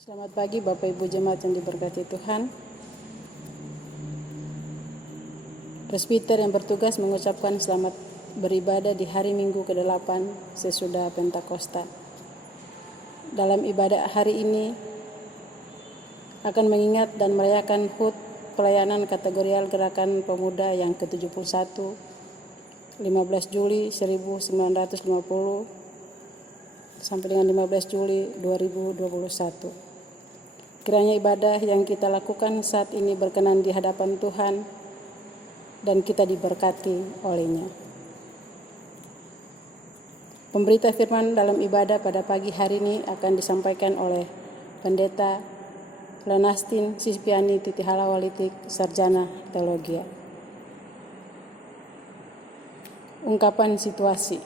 Selamat pagi Bapak Ibu Jemaat yang diberkati Tuhan. Presbiter yang bertugas mengucapkan selamat beribadah di hari Minggu ke-8 sesudah Pentakosta. Dalam ibadah hari ini akan mengingat dan merayakan HUT pelayanan kategorial Gerakan Pemuda yang ke-71 15 Juli 1950 sampai dengan 15 Juli 2021. Kiranya ibadah yang kita lakukan saat ini berkenan di hadapan Tuhan dan kita diberkati olehnya. Pemberita firman dalam ibadah pada pagi hari ini akan disampaikan oleh Pendeta Lenastin Sispiani Titi Halawalitik, Sarjana Teologi. Ungkapan situasi.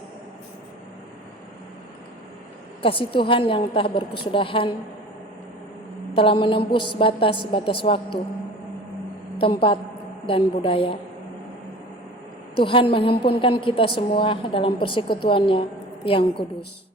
Kasih Tuhan yang tak berkesudahan telah menembus batas-batas waktu, tempat, dan budaya. Tuhan menghimpunkan kita semua dalam persekutuannya yang kudus.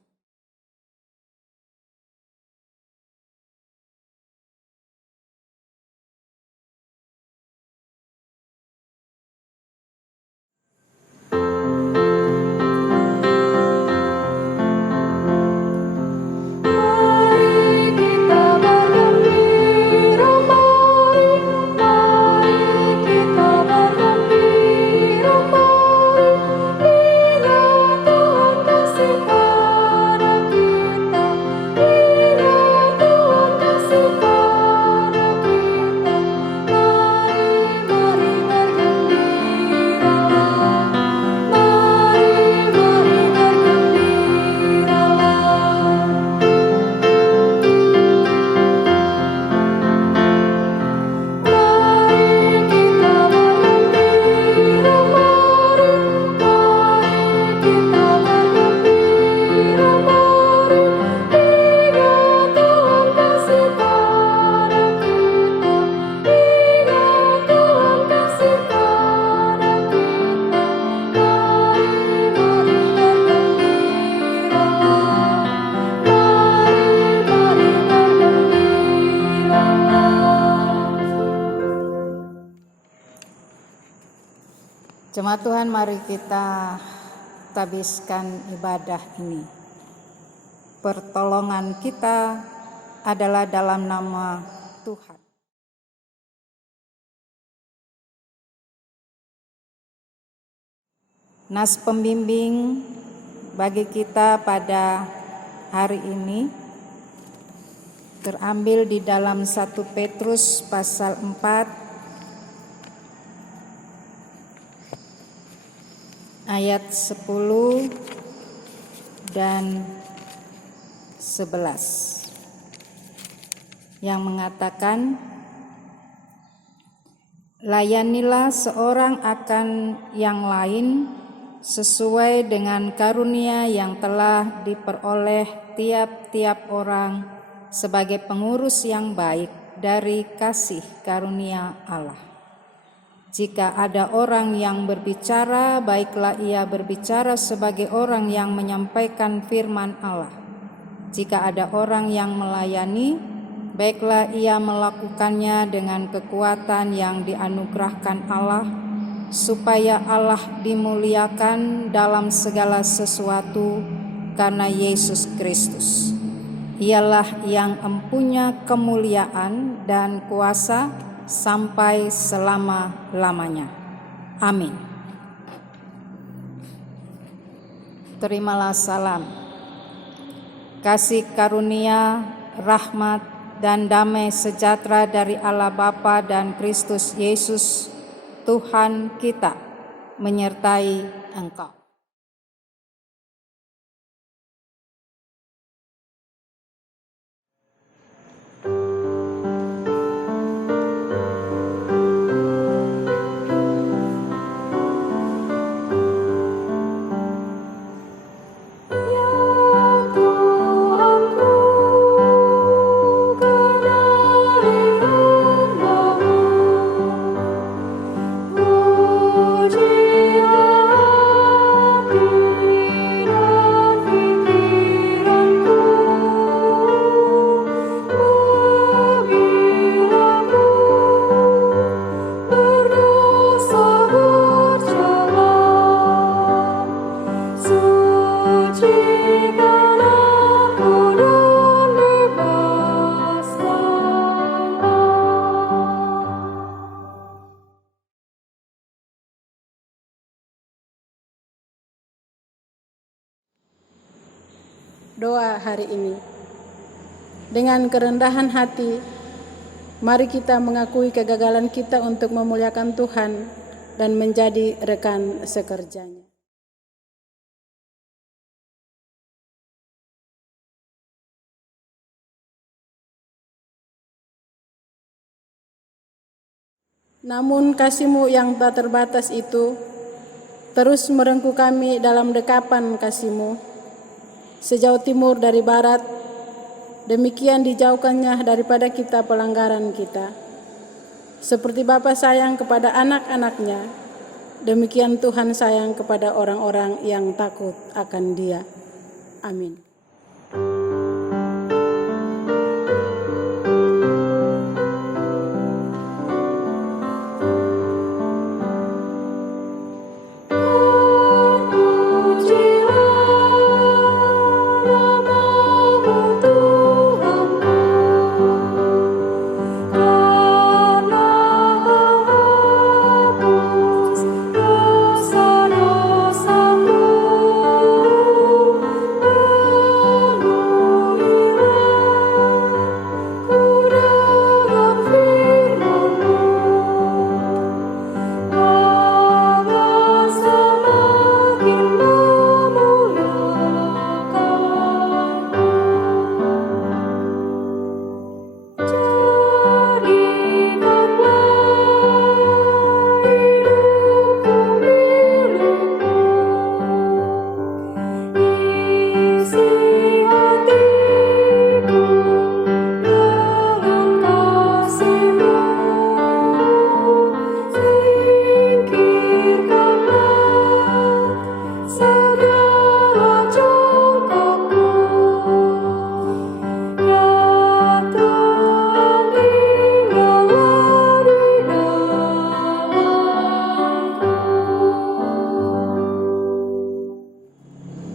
Jemaat Tuhan, mari kita tabiskan ibadah ini. Pertolongan kita adalah dalam nama Tuhan. Nas pembimbing bagi kita pada hari ini terambil di dalam 1 Petrus pasal 4 ayat 10 dan 11 yang mengatakan, layanilah seorang akan yang lain sesuai dengan karunia yang telah diperoleh tiap-tiap orang sebagai pengurus yang baik dari kasih karunia Allah. Jika ada orang yang berbicara, baiklah ia berbicara sebagai orang yang menyampaikan firman Allah. Jika ada orang yang melayani, baiklah ia melakukannya dengan kekuatan yang dianugerahkan Allah, supaya Allah dimuliakan dalam segala sesuatu karena Yesus Kristus. Ialah yang empunya kemuliaan dan kuasa sampai selama-lamanya. Amin. Terimalah salam, kasih karunia, rahmat, dan damai sejahtera dari Allah Bapa dan Kristus Yesus, Tuhan kita, menyertai engkau. Puji Doa hari ini. Dengan kerendahan hati, mari kita mengakui kegagalan kita untuk memuliakan Tuhan dan menjadi rekan sekerjanya. Namun kasih-Mu yang tak terbatas itu terus merengkuh kami dalam dekapan kasih-Mu. Sejauh timur dari barat, demikian dijauhkannya daripada kita pelanggaran kita. Seperti Bapa sayang kepada anak-anaknya, demikian Tuhan sayang kepada orang-orang yang takut akan Dia. Amin.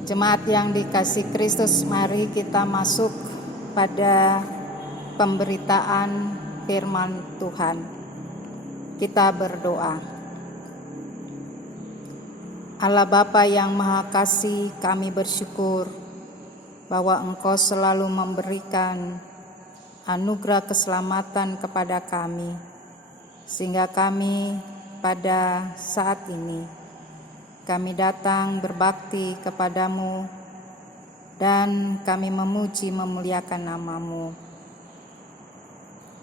Jemaat yang dikasihi Kristus, mari kita masuk pada pemberitaan firman Tuhan. Kita berdoa. Allah Bapa yang Maha Kasih, kami bersyukur bahwa Engkau selalu memberikan anugerah keselamatan kepada kami, sehingga kami pada saat ini kami datang berbakti kepadamu dan kami memuji memuliakan nama-Mu.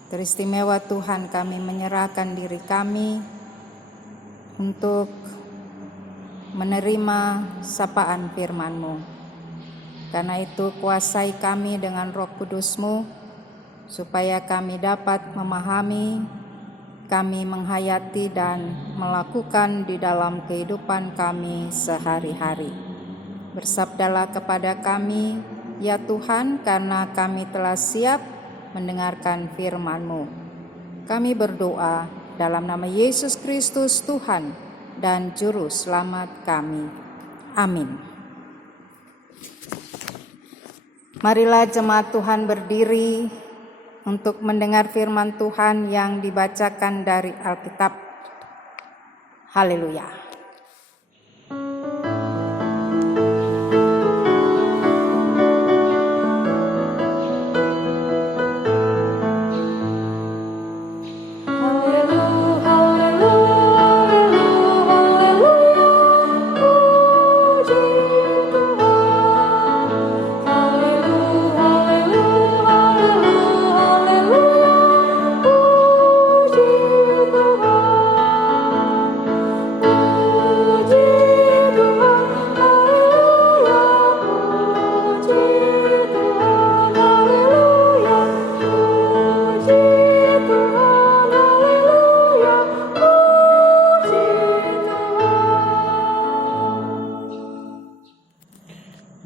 Teristimewa Tuhan, kami menyerahkan diri kami untuk menerima sapaan firman-Mu. Karena itu kuasai kami dengan Roh Kudus-Mu supaya kami dapat memahami, kami menghayati dan melakukan di dalam kehidupan kami sehari-hari. Bersabdalah kepada kami, ya Tuhan, karena kami telah siap mendengarkan firman-Mu. Kami berdoa dalam nama Yesus Kristus Tuhan dan Juru Selamat kami. Amin. Marilah jemaat Tuhan berdiri untuk mendengar firman Tuhan yang dibacakan dari Alkitab. Haleluya.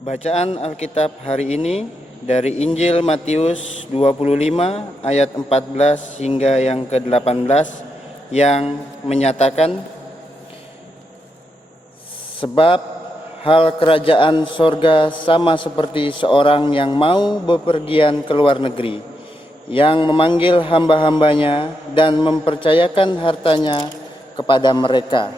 Bacaan Alkitab hari ini dari Injil Matius 25 ayat 14 hingga yang ke-18 yang menyatakan, sebab hal kerajaan sorga sama seperti seorang yang mau bepergian ke luar negeri, yang memanggil hamba-hambanya dan mempercayakan hartanya kepada mereka.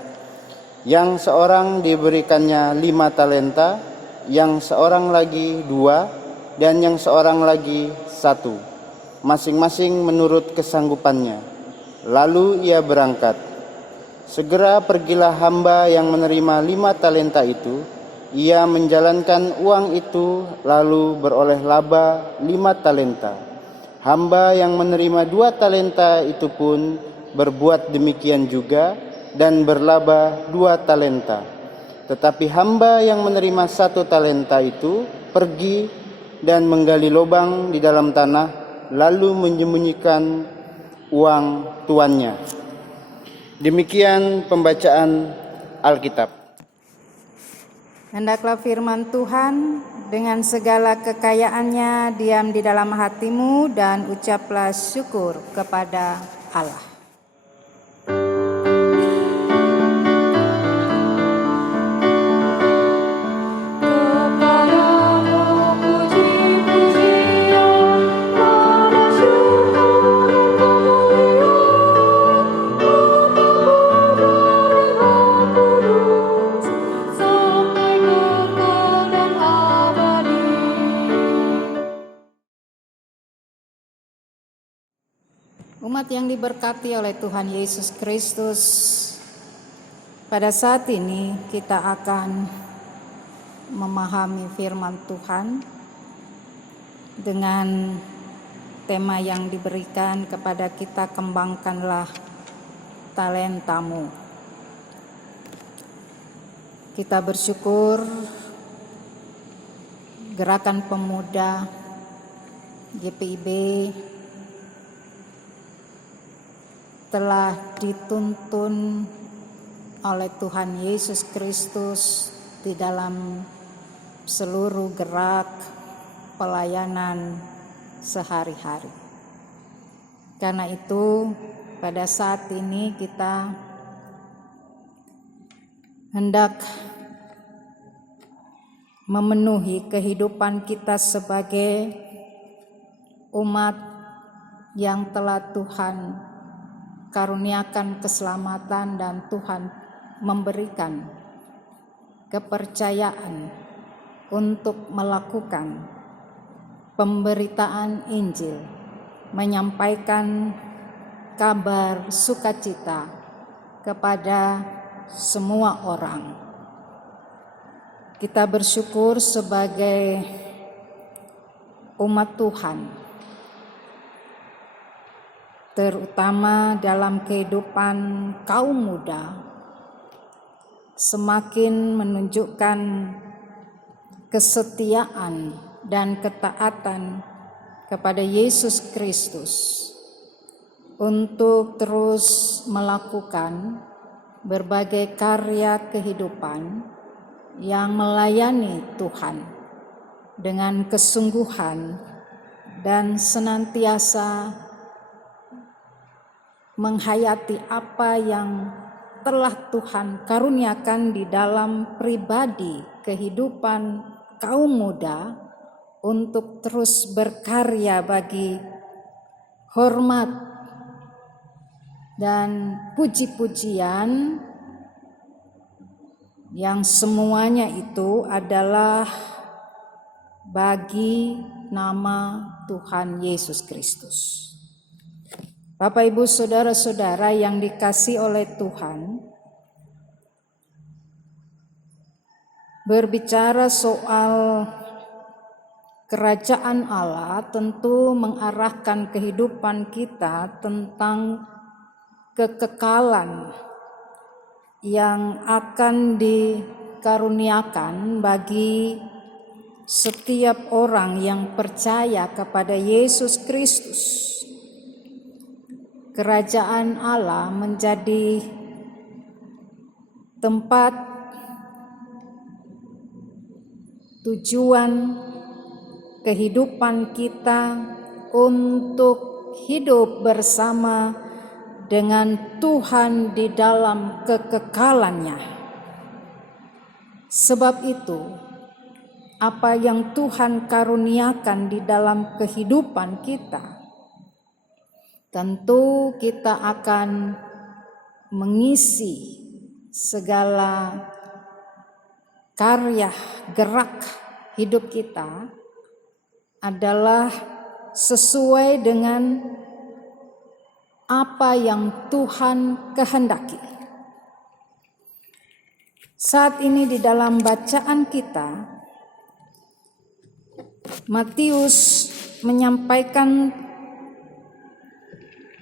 Yang seorang diberikannya 5 talenta, yang seorang lagi 2, dan yang seorang lagi 1, masing-masing menurut kesanggupannya. Lalu ia berangkat. Segera pergilah hamba yang menerima 5 talenta itu. Ia menjalankan uang itu lalu beroleh laba 5 talenta. Hamba yang menerima 2 talenta itu pun berbuat demikian juga dan berlaba 2 talenta. Tetapi hamba yang menerima 1 talenta itu pergi dan menggali lubang di dalam tanah, lalu menyembunyikan uang tuannya. Demikian pembacaan Alkitab. Hendaklah firman Tuhan dengan segala kekayaannya diam di dalam hatimu dan ucaplah syukur kepada Allah. Umat yang diberkati oleh Tuhan Yesus Kristus, pada saat ini kita akan memahami firman Tuhan dengan tema yang diberikan kepada kita, kembangkanlah talentamu. Kita bersyukur Gerakan Pemuda GPIB telah dituntun oleh Tuhan Yesus Kristus di dalam seluruh gerak pelayanan sehari-hari. Karena itu, pada saat ini kita hendak memenuhi kehidupan kita sebagai umat yang telah Tuhan karuniakan keselamatan dan Tuhan memberikan kepercayaan untuk melakukan pemberitaan Injil, menyampaikan kabar sukacita kepada semua orang. Kita bersyukur sebagai umat Tuhan, terutama dalam kehidupan kaum muda, semakin menunjukkan kesetiaan dan ketaatan kepada Yesus Kristus untuk terus melakukan berbagai karya kehidupan yang melayani Tuhan dengan kesungguhan dan senantiasa menghayati apa yang telah Tuhan karuniakan di dalam pribadi kehidupan kaum muda untuk terus berkarya bagi hormat dan puji-pujian yang semuanya itu adalah bagi nama Tuhan Yesus Kristus. Bapak, Ibu, Saudara-saudara yang dikasihi oleh Tuhan, berbicara soal kerajaan Allah tentu mengarahkan kehidupan kita tentang kekekalan yang akan dikaruniakan bagi setiap orang yang percaya kepada Yesus Kristus. Kerajaan Allah menjadi tempat tujuan kehidupan kita untuk hidup bersama dengan Tuhan di dalam kekekalannya. Sebab itu, apa yang Tuhan karuniakan di dalam kehidupan kita, tentu kita akan mengisi segala karya gerak hidup kita adalah sesuai dengan apa yang Tuhan kehendaki. Saat ini di dalam bacaan kita, Matius menyampaikan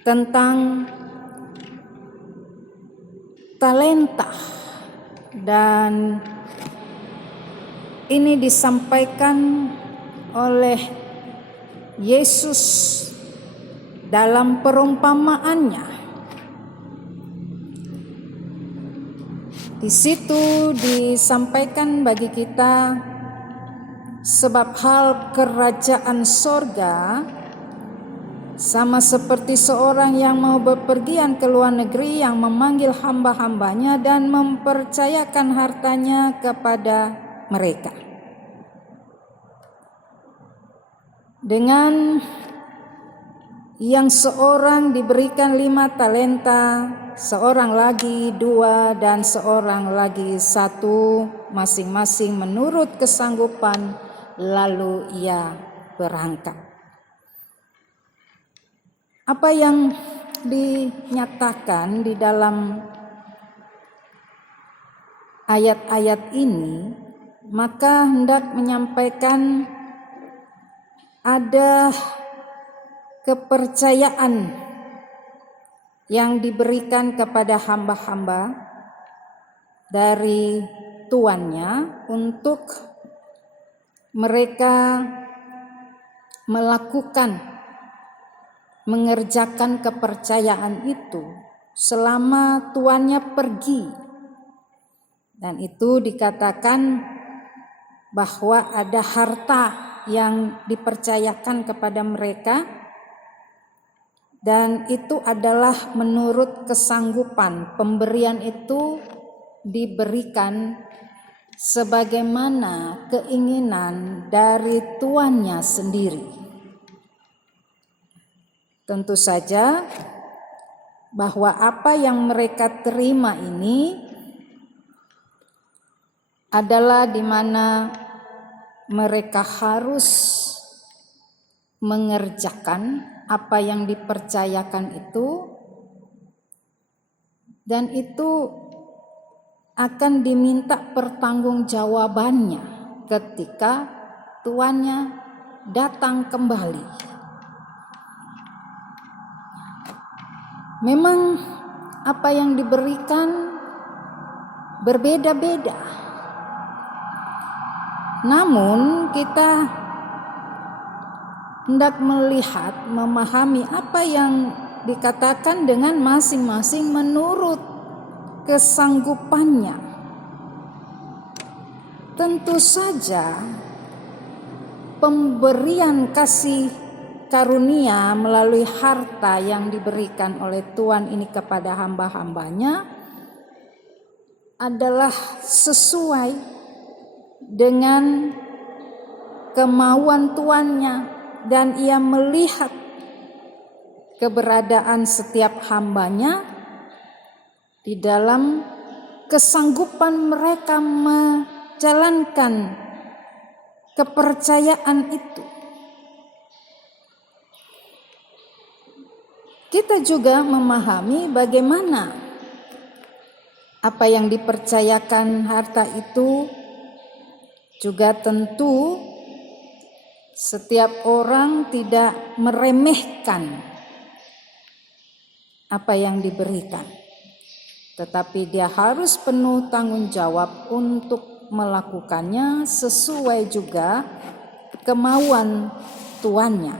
tentang talenta, dan ini disampaikan oleh Yesus dalam perumpamaannya. Di situ disampaikan bagi kita sebab hal kerajaan sorga sama seperti seorang yang mau bepergian ke luar negeri yang memanggil hamba-hambanya dan mempercayakan hartanya kepada mereka. Dengan yang seorang diberikan 5 talenta, seorang lagi 2, dan seorang lagi 1, masing-masing menurut kesanggupan, lalu ia berangkat. Apa yang dinyatakan di dalam ayat-ayat ini, maka hendak menyampaikan ada kepercayaan yang diberikan kepada hamba-hamba dari tuannya untuk mereka mengerjakan kepercayaan itu selama tuannya pergi. Dan itu dikatakan bahwa ada harta yang dipercayakan kepada mereka, dan itu adalah menurut kesanggupan. Pemberian itu diberikan sebagaimana keinginan dari tuannya sendiri. Tentu saja bahwa apa yang mereka terima ini adalah di mana mereka harus mengerjakan apa yang dipercayakan itu, dan itu akan diminta pertanggungjawabannya ketika tuannya datang kembali. Memang apa yang diberikan berbeda-beda, namun kita hendak melihat, memahami apa yang dikatakan dengan masing-masing menurut kesanggupannya. Tentu saja pemberian kasih karunia melalui harta yang diberikan oleh Tuhan ini kepada hamba-hambanya adalah sesuai dengan kemauan tuannya, dan ia melihat keberadaan setiap hambanya di dalam kesanggupan mereka menjalankan kepercayaan itu. Kita juga memahami bagaimana apa yang dipercayakan harta itu juga tentu setiap orang tidak meremehkan apa yang diberikan, tetapi dia harus penuh tanggung jawab untuk melakukannya sesuai juga kemauan tuannya.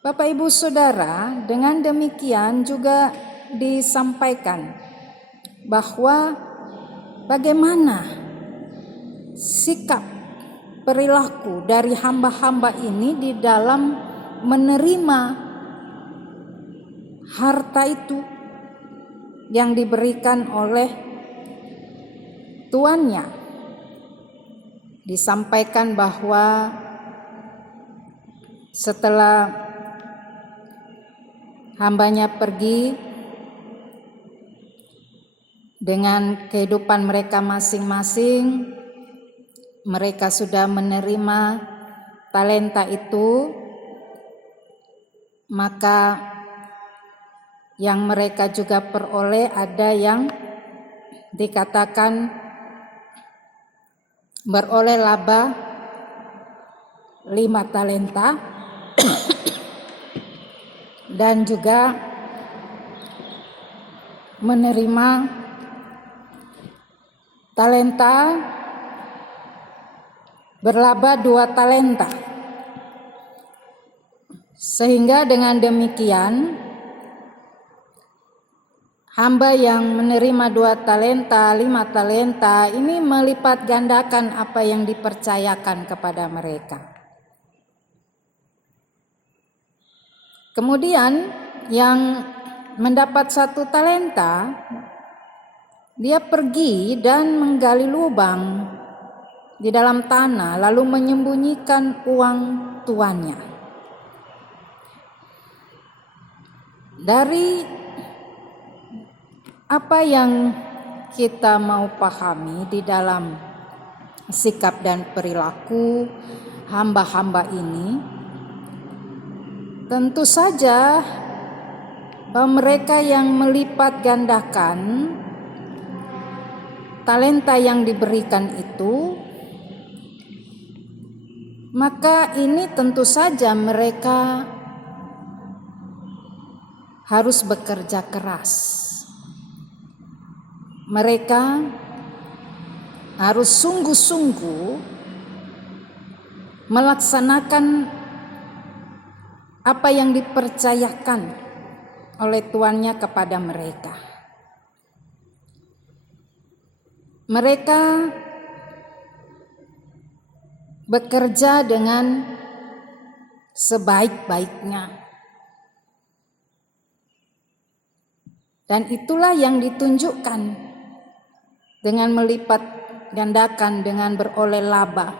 Bapak Ibu Saudara, dengan demikian juga disampaikan bahwa bagaimana sikap perilaku dari hamba-hamba ini di dalam menerima harta itu yang diberikan oleh tuannya. Disampaikan bahwa setelah hambanya pergi dengan kehidupan mereka masing-masing, mereka sudah menerima talenta itu, maka yang mereka juga peroleh ada yang dikatakan beroleh laba 5 talenta dan juga menerima talenta berlaba 2 talenta. Sehingga dengan demikian hamba yang menerima 2 talenta, 5 talenta ini melipat gandakan apa yang dipercayakan kepada mereka. Kemudian yang mendapat 1 talenta, dia pergi dan menggali lubang di dalam tanah lalu menyembunyikan uang tuannya. Dari apa yang kita mau pahami di dalam sikap dan perilaku hamba-hamba ini, tentu saja bahwa mereka yang melipat gandakan talenta yang diberikan itu, maka ini tentu saja mereka harus bekerja keras. Mereka harus sungguh-sungguh melaksanakan apa yang dipercayakan oleh tuannya kepada mereka. Mereka bekerja dengan sebaik-baiknya. Dan itulah yang ditunjukkan dengan melipat gandakan, dengan beroleh laba.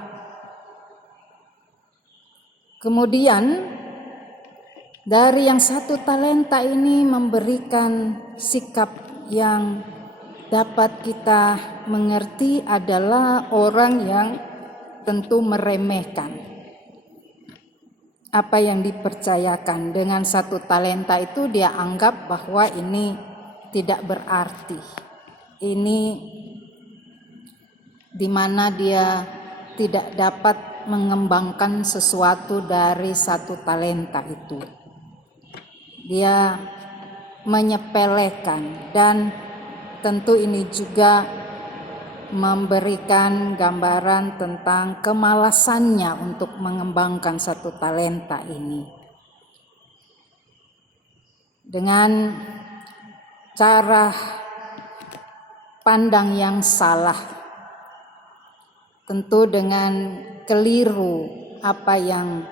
Kemudian dari yang 1 talenta ini memberikan sikap yang dapat kita mengerti adalah orang yang tentu meremehkan apa yang dipercayakan. Dengan 1 talenta itu dia anggap bahwa ini tidak berarti. Ini di mana dia tidak dapat mengembangkan sesuatu dari 1 talenta itu. Dia menyepelekan, dan tentu ini juga memberikan gambaran tentang kemalasannya untuk mengembangkan 1 talenta ini. Dengan cara pandang yang salah, tentu dengan keliru apa yang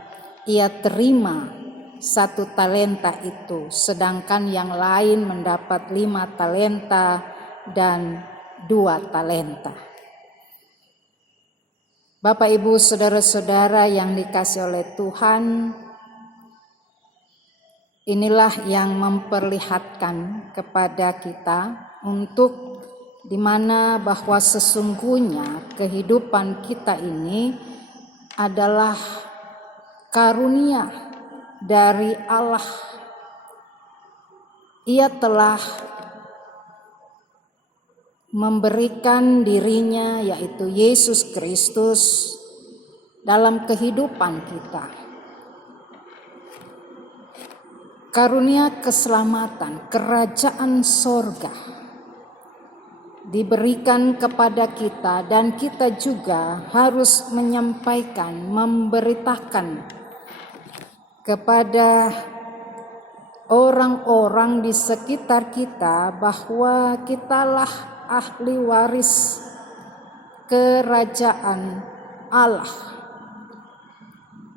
ia terima 1 talenta itu, sedangkan yang lain mendapat 5 talenta dan 2 talenta. Bapak, Ibu, saudara-saudara yang dikasihi oleh Tuhan, inilah yang memperlihatkan kepada kita untuk di mana bahwa sesungguhnya kehidupan kita ini adalah karunia dari Allah. Ia telah memberikan dirinya, yaitu Yesus Kristus, dalam kehidupan kita. Karunia keselamatan, kerajaan sorga diberikan kepada kita, dan kita juga harus menyampaikan, memberitakan kepada orang-orang di sekitar kita bahwa kitalah ahli waris kerajaan Allah.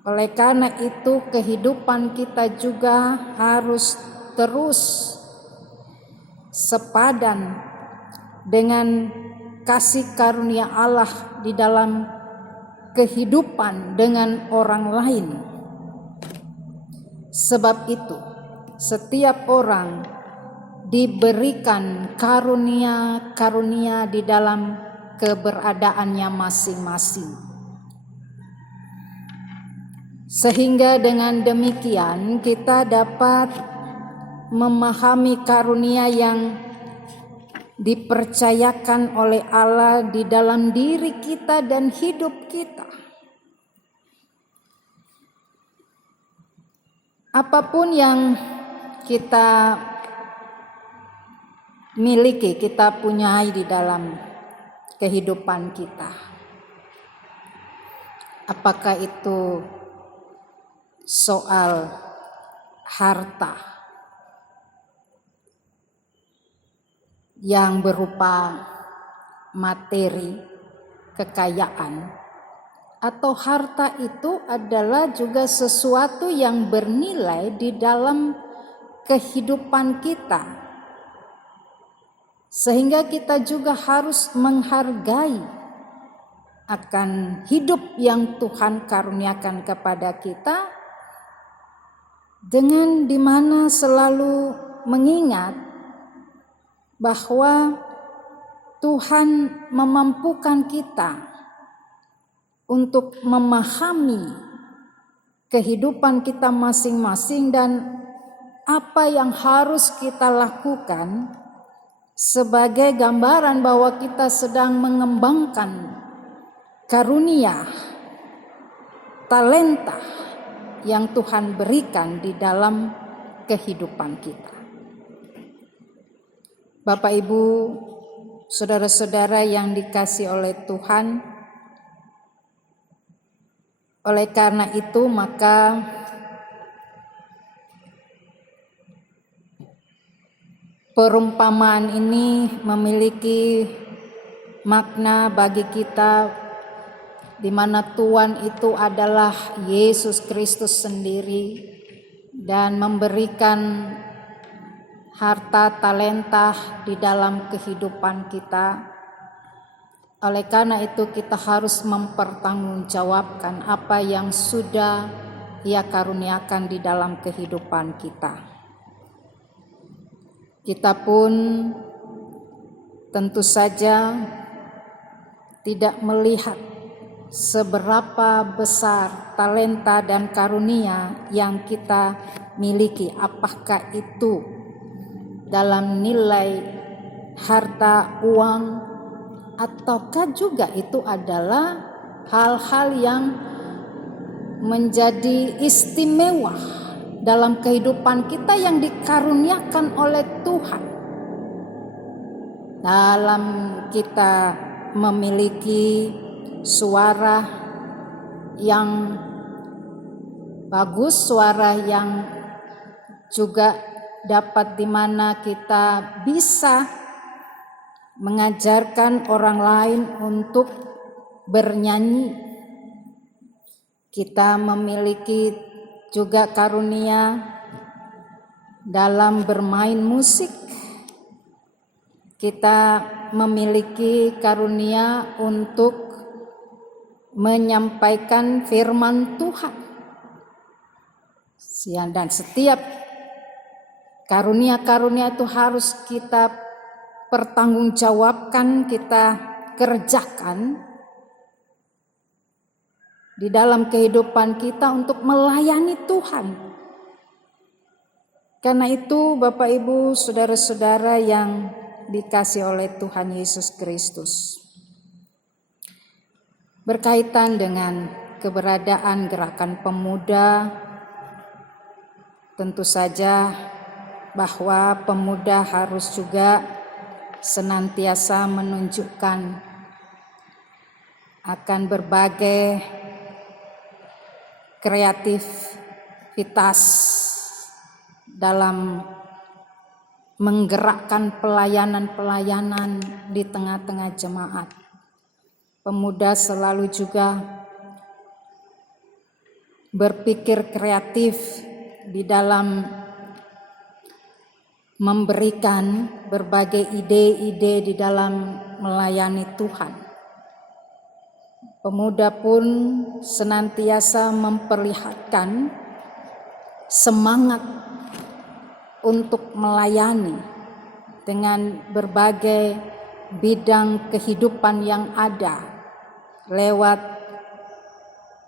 Oleh karena itu kehidupan kita juga harus terus sepadan dengan kasih karunia Allah di dalam kehidupan dengan orang lain. Sebab itu setiap orang diberikan karunia-karunia di dalam keberadaannya masing-masing. Sehingga dengan demikian kita dapat memahami karunia yang dipercayakan oleh Allah di dalam diri kita dan hidup kita. Apapun yang kita miliki, kita punyai di dalam kehidupan kita. Apakah itu soal harta yang berupa materi, kekayaan, atau harta itu adalah juga sesuatu yang bernilai di dalam kehidupan kita, sehingga kita juga harus menghargai akan hidup yang Tuhan karuniakan kepada kita, dengan dimana selalu mengingat bahwa Tuhan memampukan kita untuk memahami kehidupan kita masing-masing dan apa yang harus kita lakukan sebagai gambaran bahwa kita sedang mengembangkan karunia, talenta yang Tuhan berikan di dalam kehidupan kita. Bapak, Ibu, saudara-saudara yang dikasihi oleh Tuhan, oleh karena itu maka perumpamaan ini memiliki makna bagi kita, di mana Tuhan itu adalah Yesus Kristus sendiri dan memberikan harta talenta di dalam kehidupan kita. Oleh karena itu kita harus mempertanggungjawabkan apa yang sudah Ia karuniakan di dalam kehidupan kita. Kita pun tentu saja tidak melihat seberapa besar talenta dan karunia yang kita miliki, apakah itu dalam nilai harta, uang, ataukah juga itu adalah hal-hal yang menjadi istimewa dalam kehidupan kita yang dikaruniakan oleh Tuhan. Dalam kita memiliki suara yang bagus, suara yang juga dapat dimana kita bisa mengajarkan orang lain untuk bernyanyi. Kita memiliki juga karunia dalam bermain musik. Kita memiliki karunia untuk menyampaikan firman Tuhan. Dan setiap karunia-karunia itu harus kita pertanggungjawabkan, kita kerjakan di dalam kehidupan kita untuk melayani Tuhan. Karena itu Bapak, Ibu, saudara-saudara yang dikasihi oleh Tuhan Yesus Kristus, berkaitan dengan keberadaan gerakan pemuda, tentu saja bahwa pemuda harus juga senantiasa menunjukkan akan berbagai kreativitas dalam menggerakkan pelayanan-pelayanan di tengah-tengah jemaat. Pemuda selalu juga berpikir kreatif di dalam memberikan berbagai ide-ide di dalam melayani Tuhan. Pemuda pun senantiasa memperlihatkan semangat untuk melayani dengan berbagai bidang kehidupan yang ada lewat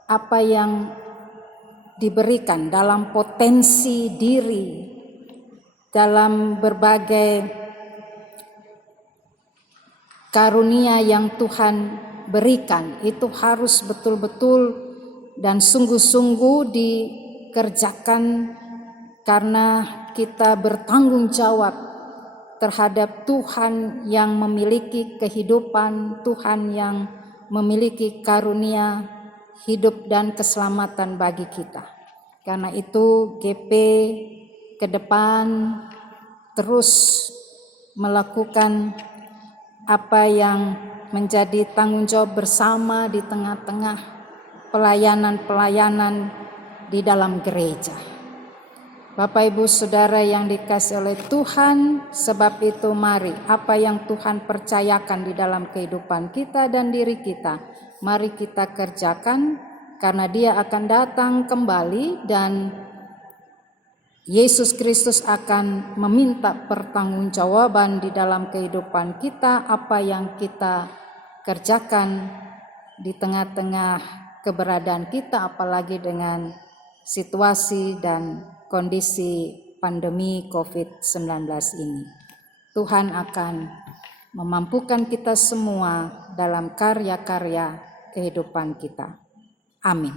apa yang diberikan dalam potensi diri, dalam berbagai karunia yang Tuhan berikan. Itu harus betul-betul dan sungguh-sungguh dikerjakan karena kita bertanggung jawab terhadap Tuhan yang memiliki kehidupan, Tuhan yang memiliki karunia hidup dan keselamatan bagi kita. Karena itu GP ke depan terus melakukan apa yang menjadi tanggung jawab bersama di tengah-tengah pelayanan-pelayanan di dalam gereja. Bapak Ibu Saudara yang dikasihi oleh Tuhan, sebab itu mari apa yang Tuhan percayakan di dalam kehidupan kita dan diri kita, mari kita kerjakan karena Dia akan datang kembali dan Yesus Kristus akan meminta pertanggungjawaban di dalam kehidupan kita, apa yang kita kerjakan di tengah-tengah keberadaan kita, apalagi dengan situasi dan kondisi pandemi COVID-19 ini. Tuhan akan memampukan kita semua dalam karya-karya kehidupan kita. Amin.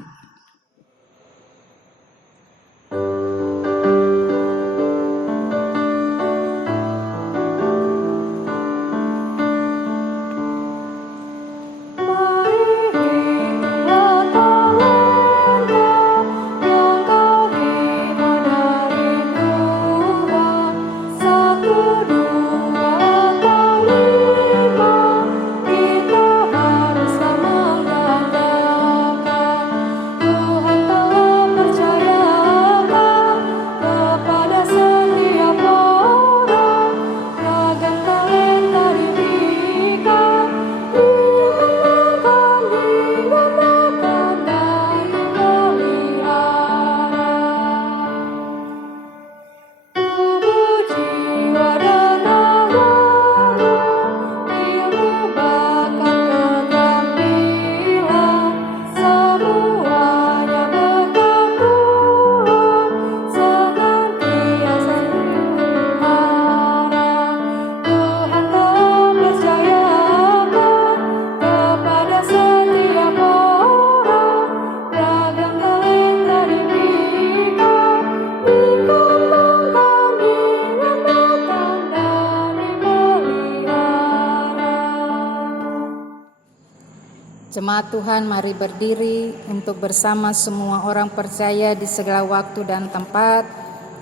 Jemaat Tuhan, mari berdiri untuk bersama semua orang percaya di segala waktu dan tempat.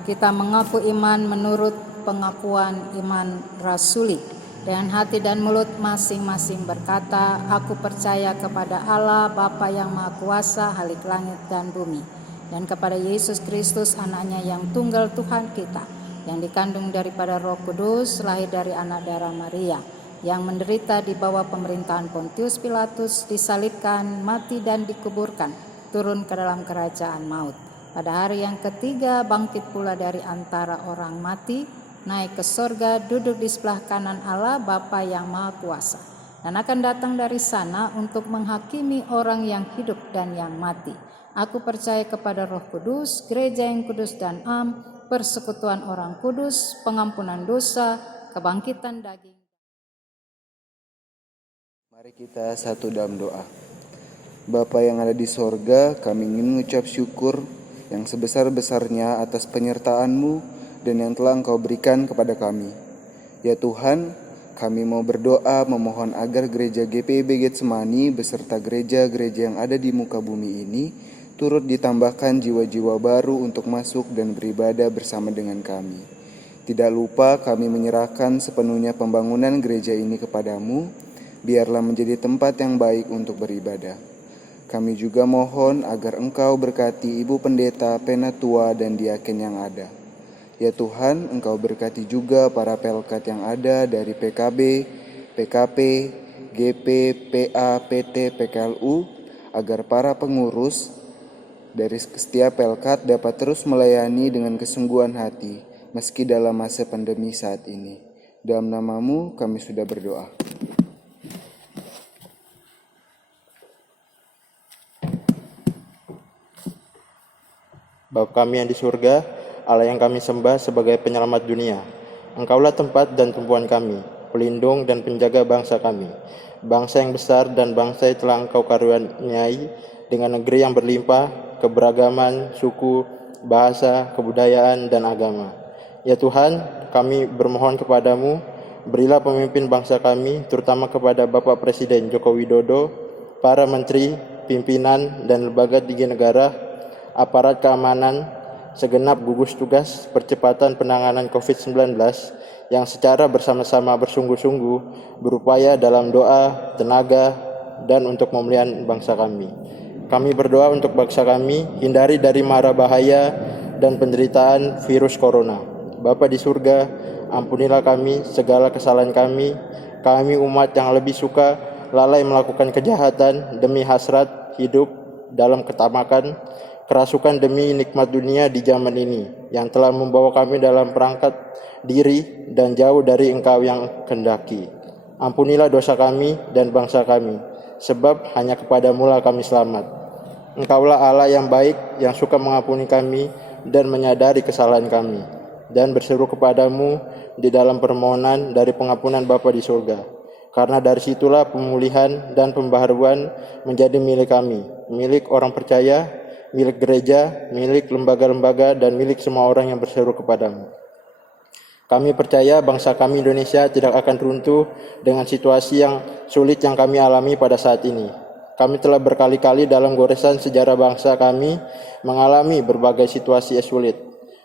Kita mengaku iman menurut pengakuan iman rasuli. Dengan hati dan mulut masing-masing berkata, aku percaya kepada Allah Bapa yang Maha Kuasa, Halik langit dan bumi, dan kepada Yesus Kristus anaknya yang tunggal Tuhan kita, yang dikandung daripada Roh Kudus, lahir dari anak darah Maria, yang menderita di bawah pemerintahan Pontius Pilatus, disalibkan, mati dan dikuburkan, turun ke dalam kerajaan maut. Pada hari yang ketiga bangkit pula dari antara orang mati, naik ke sorga, duduk di sebelah kanan Allah Bapa yang Maha Kuasa, dan akan datang dari sana untuk menghakimi orang yang hidup dan yang mati. Aku percaya kepada Roh Kudus, gereja yang kudus dan am, persekutuan orang kudus, pengampunan dosa, kebangkitan daging. Mari kita satu dalam doa. Bapa yang ada di sorga, kami ingin mengucap syukur yang sebesar-besarnya atas penyertaan-Mu dan yang telah Engkau berikan kepada kami. Ya Tuhan, kami mau berdoa memohon agar gereja GPIB Getsemani beserta gereja-gereja yang ada di muka bumi ini turut ditambahkan jiwa-jiwa baru untuk masuk dan beribadah bersama dengan kami. Tidak lupa kami menyerahkan sepenuhnya pembangunan gereja ini kepadamu. Biarlah menjadi tempat yang baik untuk beribadah. Kami juga mohon agar Engkau berkati Ibu Pendeta, Penatua, dan Diaken yang ada. Ya Tuhan, Engkau berkati juga para pelkat yang ada dari PKB, PKP, GP, PA, PT, PKLU, agar para pengurus dari setiap pelkat dapat terus melayani dengan kesungguhan hati, meski dalam masa pandemi saat ini. Dalam nama-Mu kami sudah berdoa. Bapa kami yang di surga, Allah yang kami sembah sebagai penyelamat dunia. Engkaulah tempat dan tumpuan kami, pelindung dan penjaga bangsa kami. Bangsa yang besar dan bangsa yang telah Engkau karuniai dengan negeri yang berlimpah, keberagaman, suku, bahasa, kebudayaan, dan agama. Ya Tuhan, kami bermohon kepadamu, berilah pemimpin bangsa kami, terutama kepada Bapak Presiden Joko Widodo, para menteri, pimpinan, dan lembaga tinggi negara, aparat keamanan, segenap gugus tugas percepatan penanganan COVID-19 yang secara bersama-sama bersungguh-sungguh berupaya dalam doa, tenaga, dan untuk pemulihan bangsa kami. Kami berdoa untuk bangsa kami, hindari dari mara bahaya dan penderitaan virus corona. Bapa di surga, ampunilah kami segala kesalahan kami umat yang lebih suka lalai melakukan kejahatan demi hasrat hidup dalam ketamakan, kerasukan demi nikmat dunia di zaman ini yang telah membawa kami dalam perangkat diri dan jauh dari Engkau yang kehendaki. Ampunilah dosa kami dan bangsa kami, sebab hanya kepadamu lah kami selamat. Engkaulah Allah yang baik, yang suka mengampuni kami dan menyadari kesalahan kami, dan berseru kepadamu di dalam permohonan dari pengampunan Bapa di surga. Karena dari situlah pemulihan dan pembaharuan menjadi milik kami, milik orang percaya, milik gereja, milik lembaga-lembaga, dan milik semua orang yang berseru kepadamu. Kami percaya bangsa kami Indonesia tidak akan runtuh dengan situasi yang sulit yang kami alami pada saat ini. Kami telah berkali-kali dalam goresan sejarah bangsa kami mengalami berbagai situasi yang sulit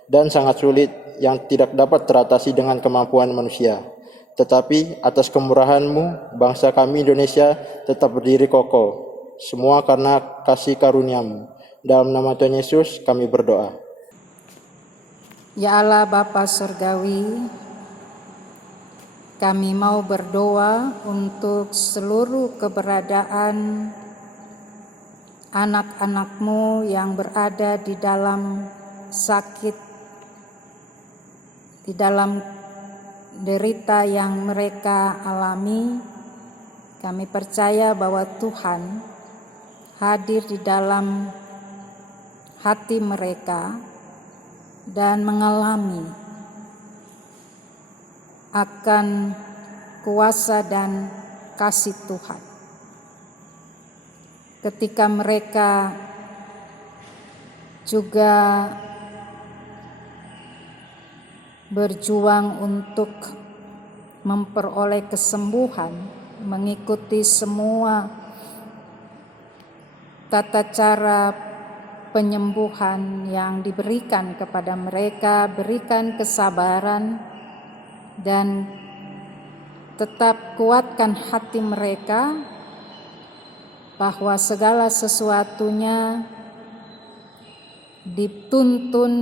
dan sangat sulit yang tidak dapat teratasi dengan kemampuan manusia. Tetapi atas kemurahan-Mu, bangsa kami Indonesia tetap berdiri kokoh. Semua karena kasih karunia-Mu. Dalam nama Tuhan Yesus kami berdoa. Ya Allah Bapa Surgawi, kami mau berdoa untuk seluruh keberadaan anak-anak-Mu yang berada di dalam sakit, di dalam derita yang mereka alami. Kami percaya bahwa Tuhan hadir di dalam hati mereka dan mengalami akan kuasa dan kasih Tuhan. Ketika mereka juga berjuang untuk memperoleh kesembuhan, mengikuti semua tata cara penyembuhan yang diberikan kepada mereka, berikan kesabaran dan tetap kuatkan hati mereka bahwa segala sesuatunya dituntun,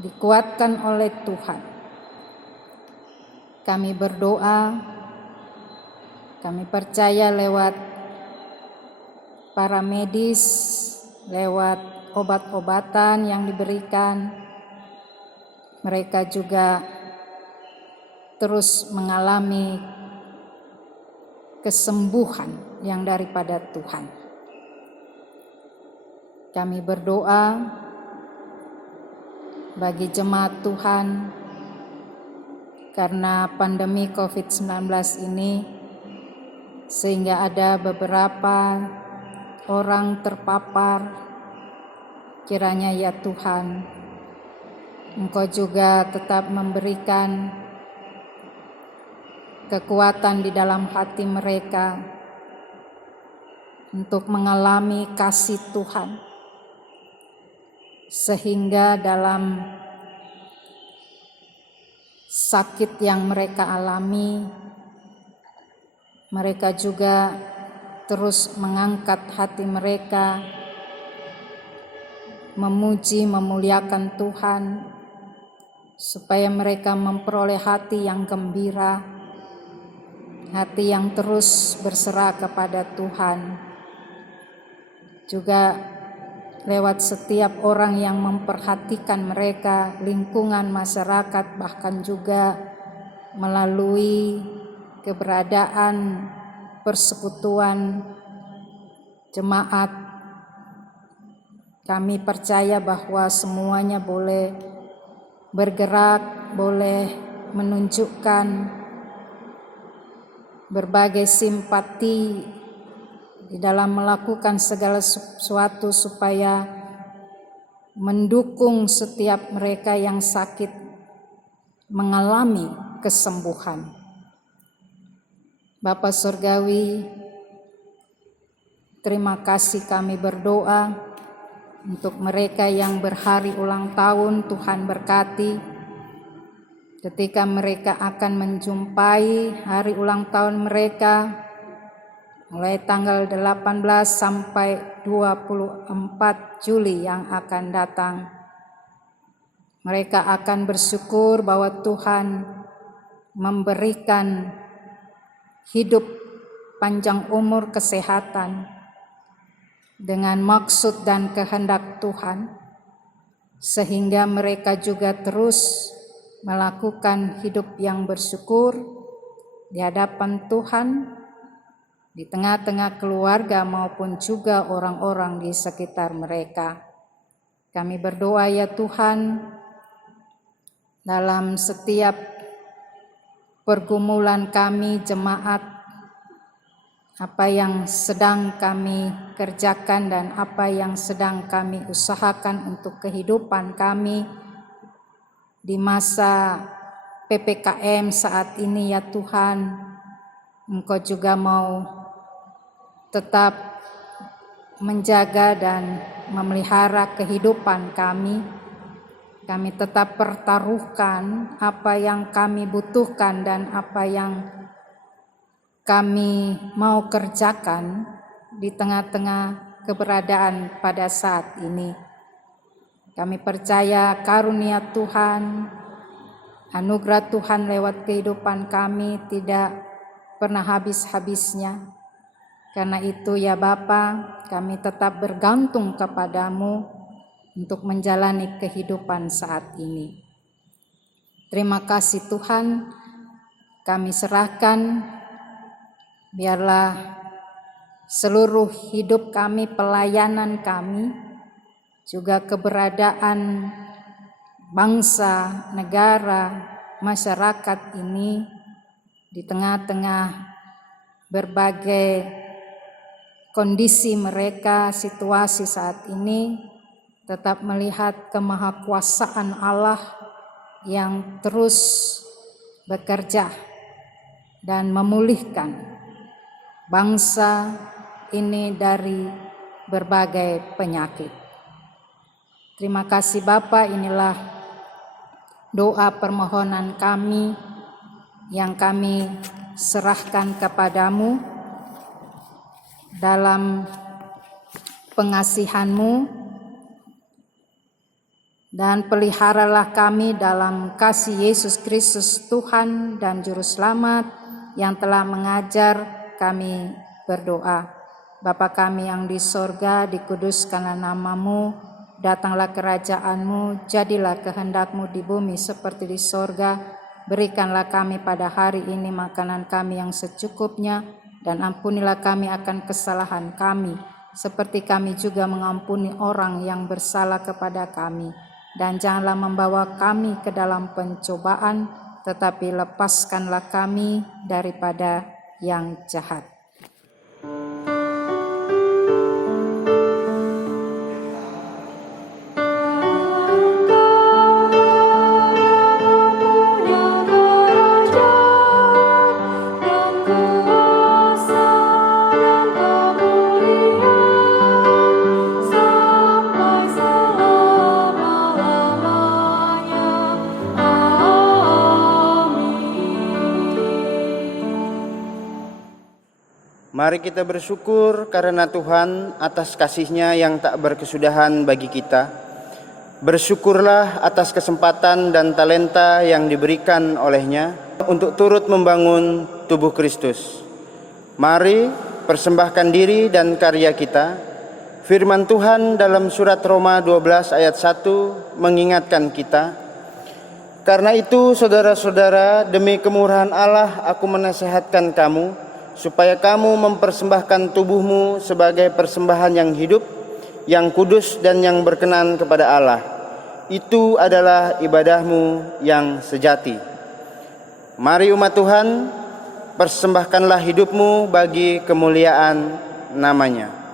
dikuatkan oleh Tuhan. Kami berdoa, kami percaya lewat para medis, lewat obat-obatan yang diberikan, mereka juga terus mengalami kesembuhan yang daripada Tuhan. Kami berdoa bagi jemaat Tuhan karena pandemi COVID-19 ini, sehingga ada beberapa orang terpapar. Kiranya ya Tuhan, Engkau juga tetap memberikan kekuatan di dalam hati mereka untuk mengalami kasih Tuhan, sehingga dalam sakit yang mereka alami, mereka juga terus mengangkat hati mereka, memuji, memuliakan Tuhan, supaya mereka memperoleh hati yang gembira, hati yang terus berserah kepada Tuhan. Juga lewat setiap orang yang memperhatikan mereka, lingkungan masyarakat, bahkan juga melalui keberadaan persekutuan jemaat, kami percaya bahwa semuanya boleh bergerak, boleh menunjukkan berbagai simpati di dalam melakukan segala sesuatu supaya mendukung setiap mereka yang sakit mengalami kesembuhan. Bapa Surgawi, terima kasih kami berdoa untuk mereka yang berhari ulang tahun. Tuhan berkati ketika mereka akan menjumpai hari ulang tahun mereka mulai tanggal 18 sampai 24 Juli yang akan datang. Mereka akan bersyukur bahwa Tuhan memberikan hidup panjang umur, kesehatan dengan maksud dan kehendak Tuhan, sehingga mereka juga terus melakukan hidup yang bersyukur di hadapan Tuhan, di tengah-tengah keluarga maupun juga orang-orang di sekitar mereka. Kami berdoa ya Tuhan, dalam setiap pergumulan kami jemaat, apa yang sedang kami kerjakan dan apa yang sedang kami usahakan untuk kehidupan kami di masa PPKM saat ini ya Tuhan, Engkau juga mau tetap menjaga dan memelihara kehidupan kami. Kami tetap pertaruhkan apa yang kami butuhkan dan apa yang kami mau kerjakan di tengah-tengah keberadaan pada saat ini. Kami percaya karunia Tuhan, anugerah Tuhan lewat kehidupan kami tidak pernah habis-habisnya. Karena itu ya Bapa, kami tetap bergantung kepadamu untuk menjalani kehidupan saat ini. Terima kasih Tuhan, kami serahkan, biarlah seluruh hidup kami, pelayanan kami, juga keberadaan bangsa, negara, masyarakat ini di tengah-tengah berbagai kondisi mereka, situasi saat ini, tetap melihat kemahakuasaan Allah yang terus bekerja dan memulihkan bangsa ini dari berbagai penyakit. Terima kasih Bapa, inilah doa permohonan kami yang kami serahkan kepadamu dalam pengasihan-Mu, dan peliharalah kami dalam kasih Yesus Kristus Tuhan dan Juru Selamat yang telah mengajar kami berdoa. Bapa kami yang di sorga, dikuduskanlah nama-Mu, datanglah kerajaan-Mu, jadilah kehendak-Mu di bumi seperti di sorga. Berikanlah kami pada hari ini makanan kami yang secukupnya, dan ampunilah kami akan kesalahan kami, seperti kami juga mengampuni orang yang bersalah kepada kami. Dan janganlah membawa kami ke dalam pencobaan, tetapi lepaskanlah kami daripada yang jahat. Mari kita bersyukur karena Tuhan atas kasih-Nya yang tak berkesudahan bagi kita. Bersyukurlah atas kesempatan dan talenta yang diberikan oleh-Nya untuk turut membangun tubuh Kristus. Mari persembahkan diri dan karya kita. Firman Tuhan dalam surat Roma 12 ayat 1 mengingatkan kita, Karena itu, saudara-saudara, demi kemurahan Allah aku menasihatkan kamu, supaya kamu mempersembahkan tubuhmu sebagai persembahan yang hidup, yang kudus dan yang berkenan kepada Allah. Itu adalah ibadahmu yang sejati. Mari umat Tuhan, persembahkanlah hidupmu bagi kemuliaan namanya.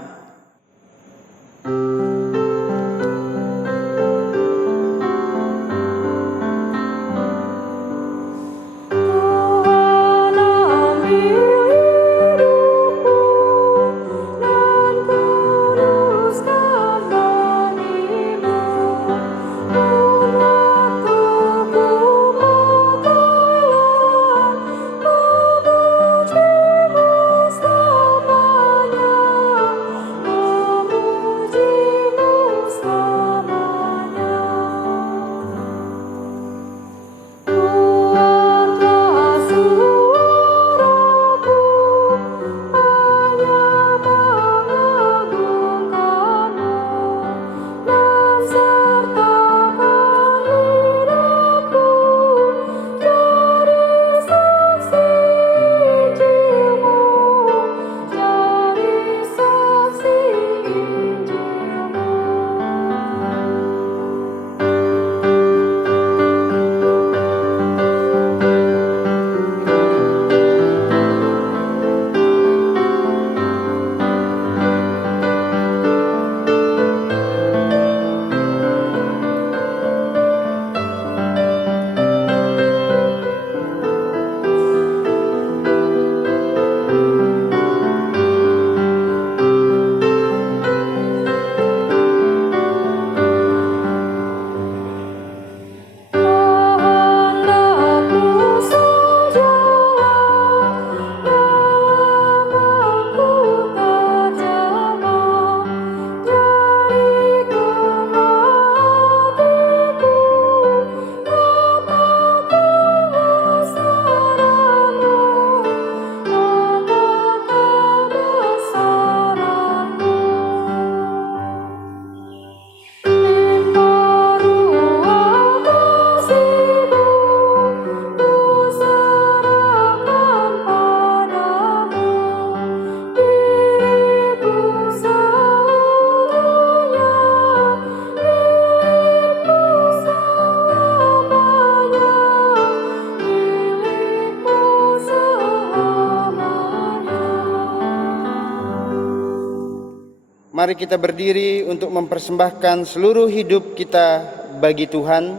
Mari kita berdiri untuk mempersembahkan seluruh hidup kita bagi Tuhan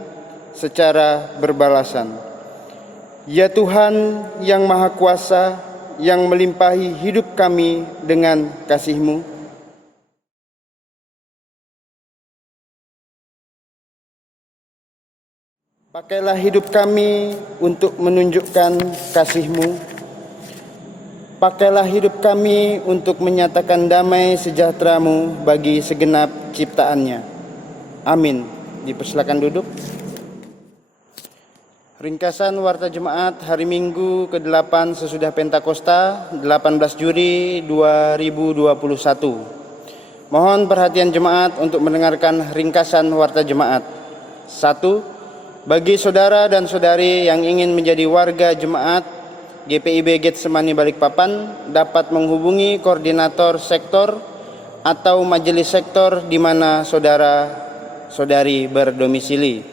secara berbalasan. Ya Tuhan yang Maha Kuasa, yang melimpahi hidup kami dengan kasih-Mu, pakailah hidup kami untuk menunjukkan kasih-Mu. Pakailah hidup kami untuk menyatakan damai sejahtera-Mu bagi segenap ciptaannya. Amin. Dipersilakan duduk. Ringkasan Warta Jemaat hari Minggu ke-8 sesudah Pentakosta, 18 Juli 2021. Mohon perhatian jemaat untuk mendengarkan ringkasan Warta Jemaat. 1. Bagi saudara dan saudari yang ingin menjadi warga jemaat GPIB Getsemani Balikpapan dapat menghubungi koordinator sektor atau majelis sektor di mana saudara-saudari berdomisili.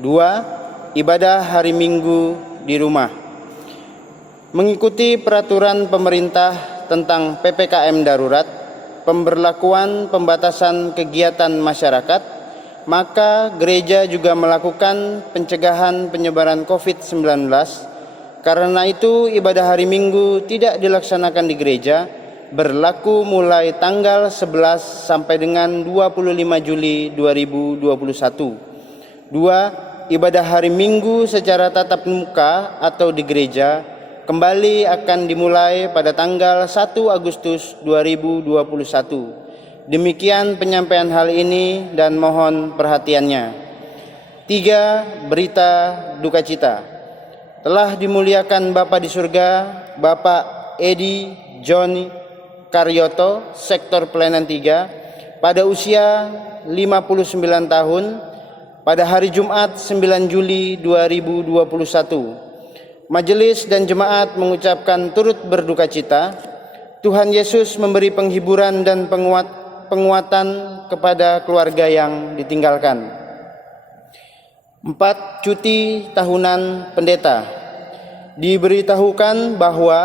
2. Ibadah hari Minggu di rumah. Mengikuti peraturan pemerintah tentang PPKM darurat, pemberlakuan pembatasan kegiatan masyarakat, maka gereja juga melakukan pencegahan penyebaran COVID-19. Karena itu, ibadah hari Minggu tidak dilaksanakan di gereja, berlaku mulai tanggal 11 sampai dengan 25 Juli 2021. 2. Ibadah hari Minggu secara tatap muka atau di gereja kembali akan dimulai pada tanggal 1 Agustus 2021. Demikian penyampaian hal ini dan mohon perhatiannya. 3. Berita duka cita. Telah dimuliakan Bapa di surga, Bapak Edi John Karyoto, Sektor Pelayanan 3, pada usia 59 tahun pada hari Jumat 9 Juli 2021. Majelis dan jemaat mengucapkan turut berduka cita. Tuhan Yesus memberi penghiburan dan penguatan kepada keluarga yang ditinggalkan. 4. Cuti tahunan pendeta. Diberitahukan bahwa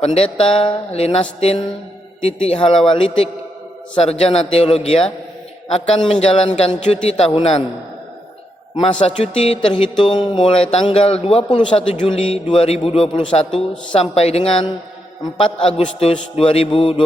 Pendeta Linastin Titik Halawalitik, Sarjana Teologia, akan menjalankan cuti tahunan. Masa cuti terhitung mulai tanggal 21 Juli 2021 sampai dengan 4 Agustus 2021.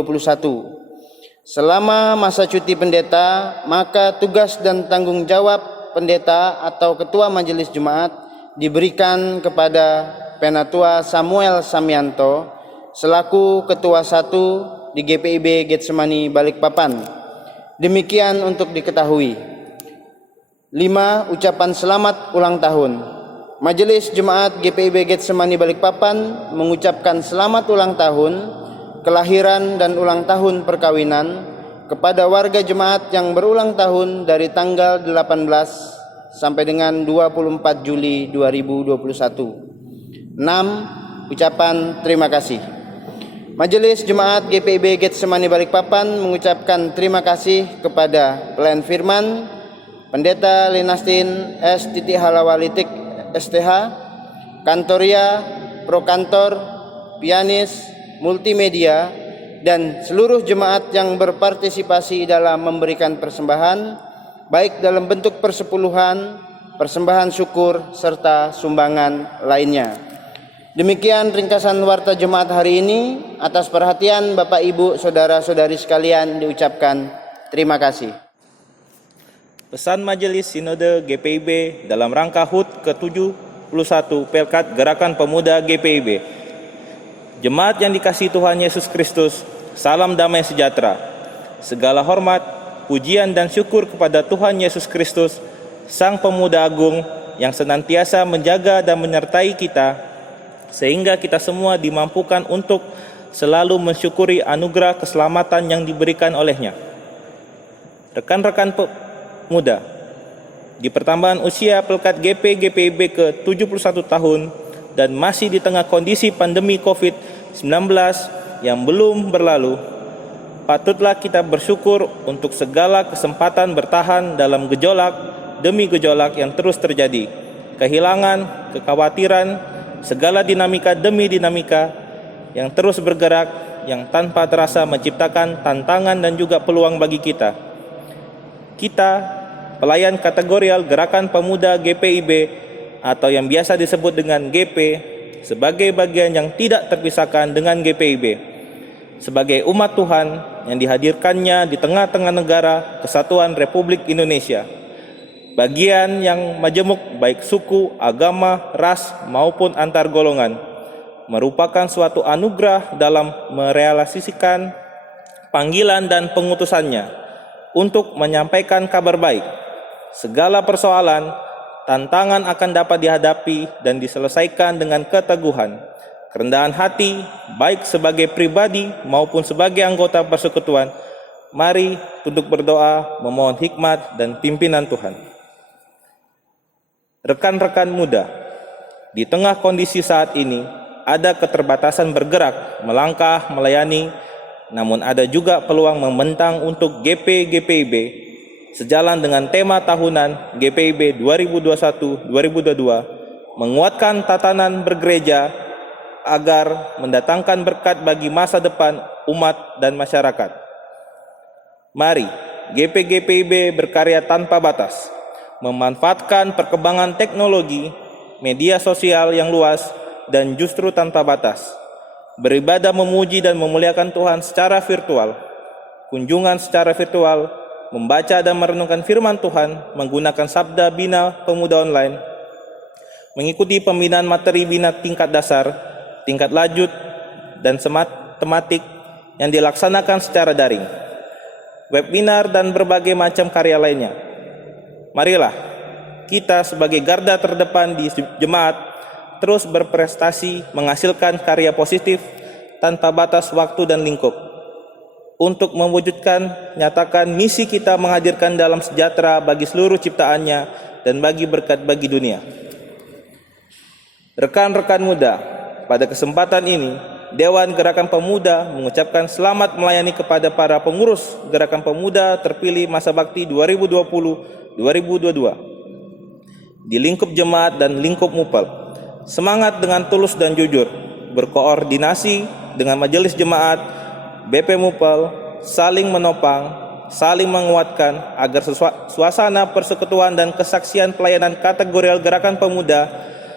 Selama masa cuti pendeta, maka tugas dan tanggung jawab pendeta atau ketua majelis Jumat diberikan kepada Penatua Samuel Samyanto selaku ketua 1 di GPIB Getsemani Balikpapan. Demikian untuk diketahui. 5. Ucapan selamat ulang tahun. Majelis Jemaat GPIB Getsemani Balikpapan mengucapkan selamat ulang tahun, kelahiran dan ulang tahun perkawinan kepada warga jemaat yang berulang tahun dari tanggal 18 sampai dengan 24 Juli 2021. 6. Ucapan terima kasih. Majelis Jemaat GPIB Getsemani Balikpapan mengucapkan terima kasih kepada pelayan firman Pendeta Linastin S. Titik Halawalitik STH, Kantoria, Prokantor, Pianis, Multimedia, dan seluruh jemaat yang berpartisipasi dalam memberikan persembahan, baik dalam bentuk persepuluhan, persembahan syukur, serta sumbangan lainnya. Demikian ringkasan warta Jemaat hari ini. Atas perhatian Bapak Ibu, Saudara-saudari sekalian diucapkan terima kasih. Pesan Majelis Sinode GPIB dalam rangka HUT ke-71 Pelkat Gerakan Pemuda GPIB. Jemaat yang dikasihi Tuhan Yesus Kristus, salam damai sejahtera. Segala hormat, pujian dan syukur kepada Tuhan Yesus Kristus, Sang Pemuda Agung yang senantiasa menjaga dan menyertai kita, sehingga kita semua dimampukan untuk selalu mensyukuri anugerah keselamatan yang diberikan olehnya. Rekan-rekan pemuda, di pertambahan usia Pelkat GPIB ke-71 tahun dan masih di tengah kondisi pandemi COVID-19 yang belum berlalu, patutlah kita bersyukur untuk segala kesempatan bertahan dalam gejolak demi gejolak yang terus terjadi, kehilangan, kekhawatiran, segala dinamika demi dinamika yang terus bergerak, yang tanpa terasa menciptakan tantangan dan juga peluang bagi kita. Kita, pelayan kategorial Gerakan Pemuda GPIB atau yang biasa disebut dengan GP, sebagai bagian yang tidak terpisahkan dengan GPIB, sebagai umat Tuhan yang dihadirkannya di tengah-tengah negara Kesatuan Republik Indonesia, bagian yang majemuk baik suku, agama, ras maupun antar golongan, merupakan suatu anugerah dalam merealisasikan panggilan dan pengutusannya untuk menyampaikan kabar baik. Segala persoalan, tantangan akan dapat dihadapi dan diselesaikan dengan keteguhan, kerendahan hati, baik sebagai pribadi maupun sebagai anggota persekutuan. Mari tunduk berdoa, memohon hikmat dan pimpinan Tuhan. Rekan-rekan muda, di tengah kondisi saat ini ada keterbatasan bergerak, melangkah, melayani, namun ada juga peluang membentang untuk GPIB sejalan dengan tema tahunan GPIB 2021-2022, menguatkan tatanan bergereja agar mendatangkan berkat bagi masa depan umat dan masyarakat. Mari GPIB berkarya tanpa batas, memanfaatkan perkembangan teknologi, media sosial yang luas, dan justru tanpa batas. Beribadah memuji dan memuliakan Tuhan secara virtual, kunjungan secara virtual, membaca dan merenungkan firman Tuhan menggunakan Sabda Bina Pemuda Online, mengikuti pembinaan materi bina tingkat dasar, tingkat lanjut, dan tematik yang dilaksanakan secara daring, webinar, dan berbagai macam karya lainnya. Marilah kita sebagai garda terdepan di jemaat terus berprestasi menghasilkan karya positif tanpa batas waktu dan lingkup. untuk mewujudkan nyatakan misi kita menghadirkan dalam sejahtera bagi seluruh ciptaannya dan bagi berkat bagi dunia. Rekan-rekan muda, pada kesempatan ini Dewan Gerakan Pemuda mengucapkan selamat melayani kepada para pengurus Gerakan Pemuda terpilih masa bakti 2020-2022 di lingkup jemaat dan lingkup mupel. Semangat dengan tulus dan jujur, berkoordinasi dengan majelis jemaat, BP Mupel, saling menopang, saling menguatkan agar suasana persekutuan dan kesaksian pelayanan kategorial Gerakan Pemuda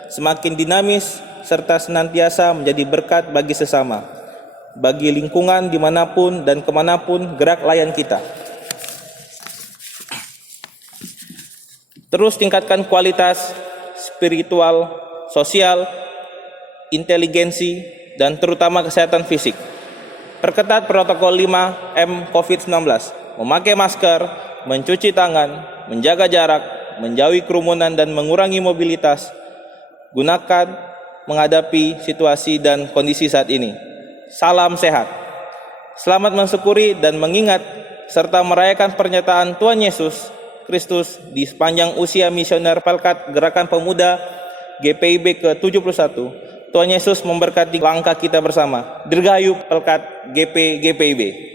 semakin dinamis serta senantiasa menjadi berkat bagi sesama, bagi lingkungan dimanapun dan kemanapun gerak layan kita. Terus tingkatkan kualitas spiritual, sosial, inteligensi, dan terutama kesehatan fisik. Perketat protokol 5M COVID-19, memakai masker, mencuci tangan, menjaga jarak, menjauhi kerumunan dan mengurangi mobilitas. Gunakan menghadapi situasi dan kondisi saat ini. Salam sehat. Selamat mensyukuri dan mengingat serta merayakan pernyataan Tuhan Yesus Kristus di sepanjang usia misioner Pelkat Gerakan Pemuda GPIB ke-71. Tuhan Yesus memberkati langkah kita bersama. Dirgahayu Pelkat GPIB.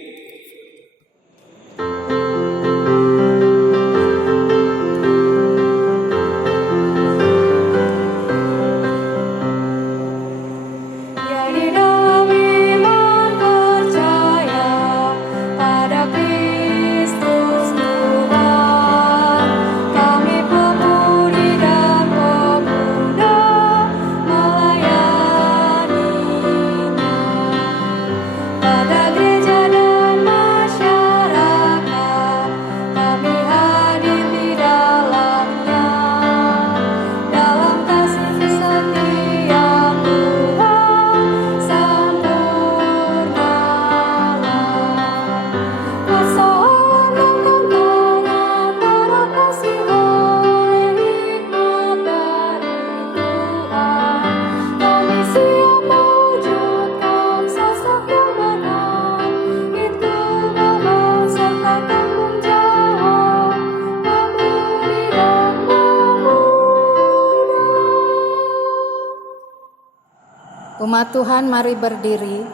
Umat Tuhan, mari berdiri.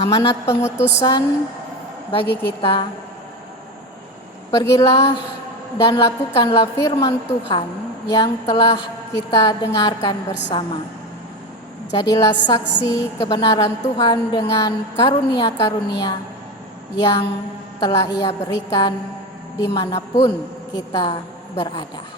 Amanat pengutusan bagi kita. Pergilah dan lakukanlah firman Tuhan yang telah kita dengarkan bersama. Jadilah saksi kebenaran Tuhan dengan karunia-karunia yang telah Ia berikan dimanapun kita berada.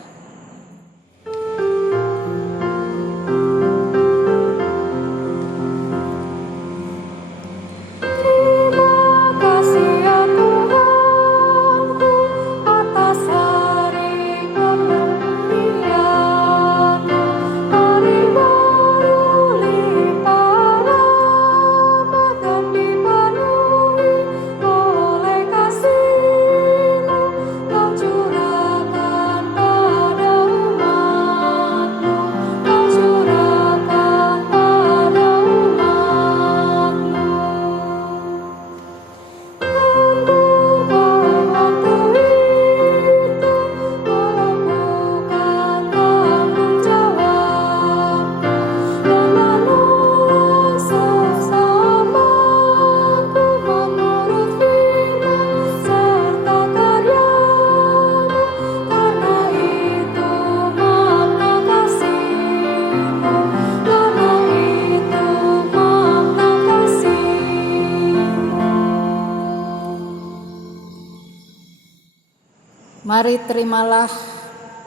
Mari terimalah,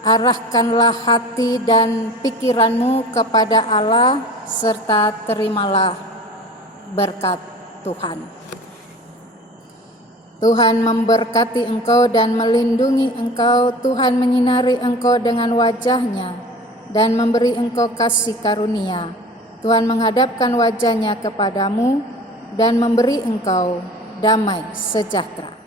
arahkanlah hati dan pikiranmu kepada Allah, serta terimalah berkat Tuhan. Tuhan memberkati engkau dan melindungi engkau. Tuhan menyinari engkau dengan wajah-Nya dan memberi engkau kasih karunia. Tuhan menghadapkan wajah-Nya kepadamu dan memberi engkau damai sejahtera.